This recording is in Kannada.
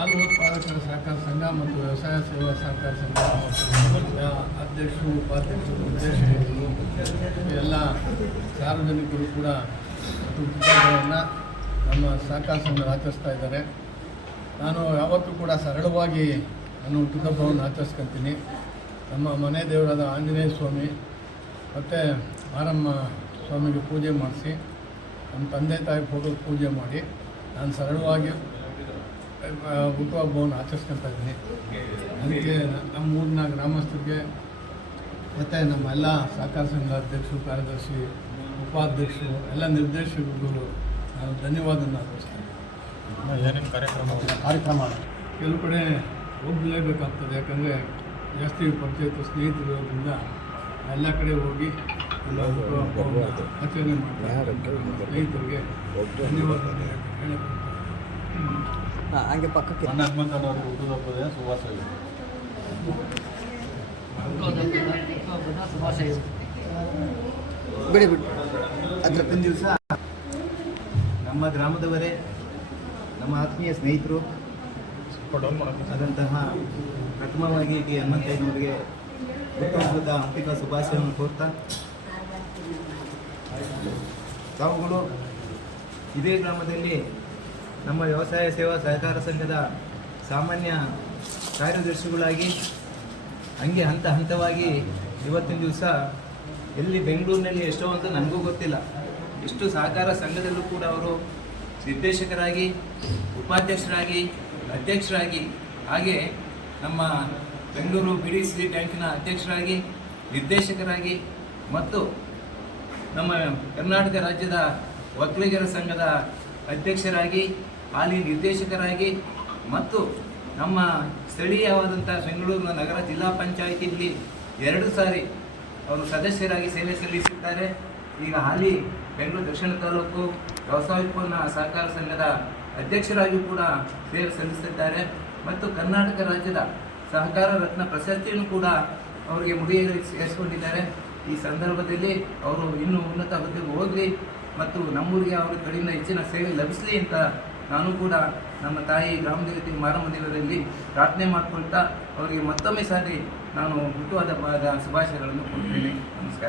ಹಾಲು ಉತ್ಪಾದಕರ ಸಹಕಾರ ಸಂಘ ಮತ್ತು ವ್ಯವಸಾಯ ಸೇವಾ ಸಹಕಾರ ಸಂಘ ಅಧ್ಯಕ್ಷರು, ಉಪಾಧ್ಯಕ್ಷರು, ನಿರ್ದೇಶಕರು ಎಲ್ಲ ಸಾರ್ವಜನಿಕರು ಕೂಡ ಹುಟ್ಟುಹಬ್ಬವನ್ನು ನಮ್ಮ ಸಹಕಾರ ಸಂಘ ಆಚರಿಸ್ತಾ ಇದ್ದಾರೆ. ನಾನು ಯಾವತ್ತೂ ಕೂಡ ಸರಳವಾಗಿ ನಾನು ಹುಟ್ಟುಹಬ್ಬವನ್ನು ಆಚರಿಸ್ಕೊತೀನಿ. ನಮ್ಮ ಮನೆ ದೇವರಾದ ಆಂಜನೇಯ ಸ್ವಾಮಿ ಮತ್ತು ಮಾರಮ್ಮ ಸ್ವಾಮಿಗೆ ಪೂಜೆ ಮಾಡಿಸಿ, ನಮ್ಮ ತಂದೆ ತಾಯಿ ಫೋಟೋ ಪೂಜೆ ಮಾಡಿ ನಾನು ಸರಳವಾಗಿ ಹುಟ್ಟುಹಬ್ಬವನ್ನು ಆಚರಿಸ್ಕೊತಾ ಇದ್ದೀನಿ. ಅದಕ್ಕೆ ನಮ್ಮ ಊರಿನ ಗ್ರಾಮಸ್ಥರಿಗೆ ಮತ್ತು ನಮ್ಮ ಎಲ್ಲ ಸಹಕಾರ ಸಂಘ ಅಧ್ಯಕ್ಷರು, ಕಾರ್ಯದರ್ಶಿ, ಉಪಾಧ್ಯಕ್ಷರು, ಎಲ್ಲ ನಿರ್ದೇಶಕರು ನಾನು ಧನ್ಯವಾದವನ್ನು ಅರ್ಪಿಸ್ತೇನೆ. ಏನೇನು ಕಾರ್ಯಕ್ರಮ ಕೆಲವು ಕಡೆ ಹೋಗಲೇಬೇಕಾಗ್ತದೆ, ಯಾಕಂದರೆ ಜಾಸ್ತಿ ಪರಿಚಯಿತ ಸ್ನೇಹಿತರಿರೋದ್ರಿಂದ ಎಲ್ಲ ಕಡೆ ಹೋಗಿ ಎಲ್ಲ ಆಚರಣೆ ಮಾಡ್ತಾರೆ. ಸ್ನೇಹಿತರಿಗೆ ಧನ್ಯವಾದ ಹೇಳಬೇಕು. ಹಂಗೆ ಪಕ್ಕಕ್ಕೆ ನನ್ನ ಹನುಮಂತನವರು ಹುಟ್ಟುಹಬ್ಬದ ಶುಭಾಶಯಗಳು. ಬಿಡಿ ಅದ್ರ ದಿವಸ ನಮ್ಮ ಗ್ರಾಮದವರೇ, ನಮ್ಮ ಆತ್ಮೀಯ ಸ್ನೇಹಿತರು ಆದಂತಹ ಪ್ರಥಮವಾಗಿ ಟಿ ಹನುಮಂತಯ್ಯನವರಿಗೆ ಹುಟ್ಟುಹಬ್ಬದ ಆರ್ಥಿಕ ಶುಭಾಶಯವನ್ನು ಕೋರ್ತಾ, ತಾವುಗಳು ಇದೇ ಗ್ರಾಮದಲ್ಲಿ ನಮ್ಮ ವ್ಯವಸಾಯ ಸೇವಾ ಸಹಕಾರ ಸಂಘದ ಸಾಮಾನ್ಯ ಕಾರ್ಯದರ್ಶಿಗಳಾಗಿ ಹಂಗೆ ಹಂತವಾಗಿ ಇವತ್ತಿನ ದಿವಸ ಎಲ್ಲಿ ಬೆಂಗಳೂರಿನಲ್ಲಿ ಎಷ್ಟೋ ಅಂತ ನನಗೂ ಗೊತ್ತಿಲ್ಲ, ಎಷ್ಟು ಸಹಕಾರ ಸಂಘದಲ್ಲೂ ಕೂಡ ಅವರು ನಿರ್ದೇಶಕರಾಗಿ, ಉಪಾಧ್ಯಕ್ಷರಾಗಿ, ಅಧ್ಯಕ್ಷರಾಗಿ, ಹಾಗೆ ನಮ್ಮ ಬೆಂಗಳೂರು BDC ಬ್ಯಾಂಕಿನ ಅಧ್ಯಕ್ಷರಾಗಿ, ನಿರ್ದೇಶಕರಾಗಿ ಮತ್ತು ನಮ್ಮ ಕರ್ನಾಟಕ ರಾಜ್ಯದ ಒಕ್ಕಲಿಗರ ಸಂಘದ ಅಧ್ಯಕ್ಷರಾಗಿ, ಹಾಲಿ ನಿರ್ದೇಶಕರಾಗಿ ಮತ್ತು ನಮ್ಮ ಸ್ಥಳೀಯವಾದಂಥ ಬೆಂಗಳೂರು ನಗರ ಜಿಲ್ಲಾ ಪಂಚಾಯಿತಿಯಲ್ಲಿ 2 ಸಾರಿ ಅವರು ಸದಸ್ಯರಾಗಿ ಸೇವೆ ಸಲ್ಲಿಸಿದ್ದಾರೆ. ಈಗ ಹಾಲಿ ಬೆಂಗಳೂರು ದಕ್ಷಿಣ ತಾಲೂಕು ವ್ಯವಸಾಯೋತ್ಪನ್ನ ಸಹಕಾರ ಸಂಘದ ಅಧ್ಯಕ್ಷರಾಗಿ ಕೂಡ ಸೇವೆ ಸಲ್ಲಿಸಿದ್ದಾರೆ ಮತ್ತು ಕರ್ನಾಟಕ ರಾಜ್ಯದ ಸಹಕಾರ ರತ್ನ ಪ್ರಶಸ್ತಿಯನ್ನು ಕೂಡ ಅವರಿಗೆ ಮುಡಿಯಲ್ಲಿ ಸೇರಿಸಿಕೊಂಡಿದ್ದಾರೆ. ಈ ಸಂದರ್ಭದಲ್ಲಿ ಅವರು ಇನ್ನೂ ಉನ್ನತ ಹುದ್ದೆಗೆ ಹೋಗಲಿ ಮತ್ತು ನಮ್ಮೂರಿಗೆ ಅವರ ಕಡೆಯಿಂದ ಹೆಚ್ಚಿನ ಸೇವೆ ಲಭಿಸಲಿ ಅಂತ ನಾನು ಕೂಡ ನಮ್ಮ ತಾಯಿ ಗ್ರಾಮದೇವತೆ ಮಾರಮ್ಮ ದೇವರಲ್ಲಿ ಪ್ರಾರ್ಥನೆ ಮಾಡಿಕೊಳ್ತಾ ಅವರಿಗೆ ಮತ್ತೊಮ್ಮೆ ಸಾರಿ ನಾನು ಹುಟ್ಟುಹಬ್ಬದ ಶುಭಾಶಯಗಳನ್ನು ಕೊಡ್ತೇನೆ. ನಮಸ್ಕಾರ.